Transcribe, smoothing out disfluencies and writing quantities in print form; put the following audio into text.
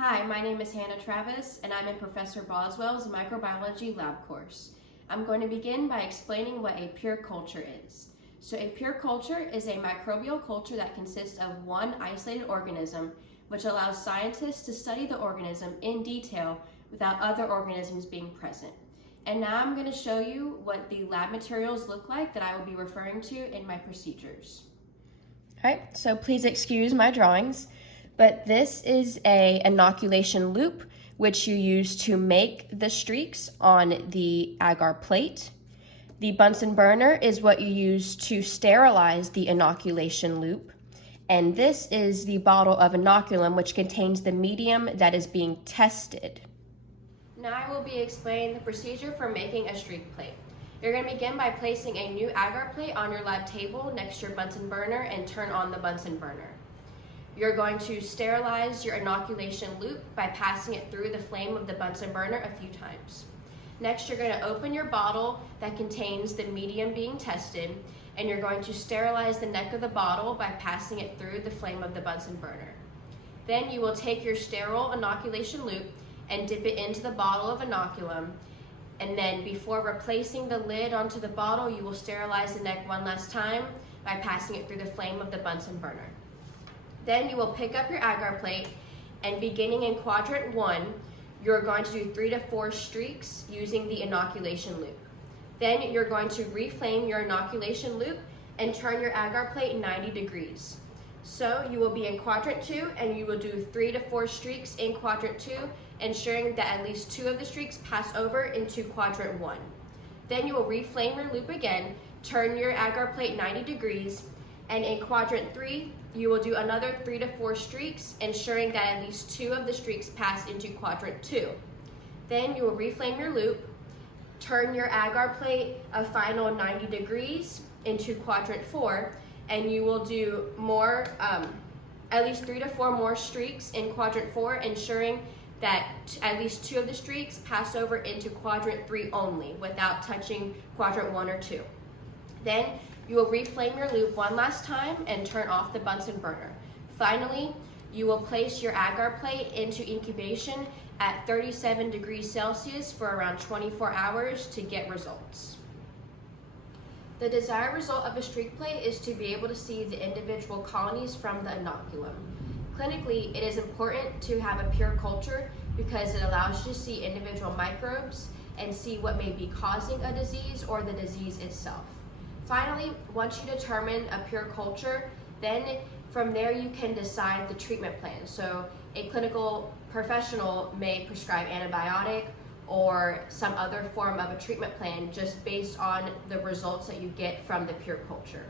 Hi, my name is Hannah Travis, and I'm in Professor Boswell's microbiology lab course. I'm going to begin by explaining what a pure culture is. So a pure culture is a microbial culture that consists of one isolated organism, which allows scientists to study the organism in detail without other organisms being present. And now I'm going to show you what the lab materials look like that I will be referring to in my procedures. All right, so please excuse my drawings. But this is an inoculation loop, which you use to make the streaks on the agar plate. The Bunsen burner is what you use to sterilize the inoculation loop. And this is the bottle of inoculum, which contains the medium that is being tested. Now I will be explaining the procedure for making a streak plate. You're going to begin by placing a new agar plate on your lab table next to your Bunsen burner and turn on the Bunsen burner. You're going to sterilize your inoculation loop by passing it through the flame of the Bunsen burner a few times. Next, you're going to open your bottle that contains the medium being tested, and you're going to sterilize the neck of the bottle by passing it through the flame of the Bunsen burner. Then you will take your sterile inoculation loop and dip it into the bottle of inoculum, and then before replacing the lid onto the bottle, you will sterilize the neck one last time by passing it through the flame of the Bunsen burner. Then you will pick up your agar plate, and beginning in quadrant 1, you're going to do 3 to 4 streaks using the inoculation loop. Then you're going to reflame your inoculation loop and turn your agar plate 90 degrees. So you will be in quadrant 2, and you will do 3 to 4 streaks in quadrant 2, ensuring that at least 2 of the streaks pass over into quadrant 1. Then you will reflame your loop again, turn your agar plate 90 degrees, and in quadrant 3, you will do another 3 to 4 streaks, ensuring that at least 2 of the streaks pass into quadrant 2. Then you will reflame your loop, turn your agar plate a final 90 degrees into quadrant 4, and you will do more, at least 3 to 4 more streaks in quadrant 4, ensuring that at least 2 of the streaks pass over into quadrant 3 only, without touching quadrant 1 or 2. Then you will reflame your loop one last time and turn off the Bunsen burner. Finally, you will place your agar plate into incubation at 37 degrees Celsius for around 24 hours to get results. The desired result of a streak plate is to be able to see the individual colonies from the inoculum. Clinically, it is important to have a pure culture because it allows you to see individual microbes and see what may be causing a disease or the disease itself. Finally, once you determine a pure culture, then from there you can decide the treatment plan. So a clinical professional may prescribe antibiotic or some other form of a treatment plan just based on the results that you get from the pure culture.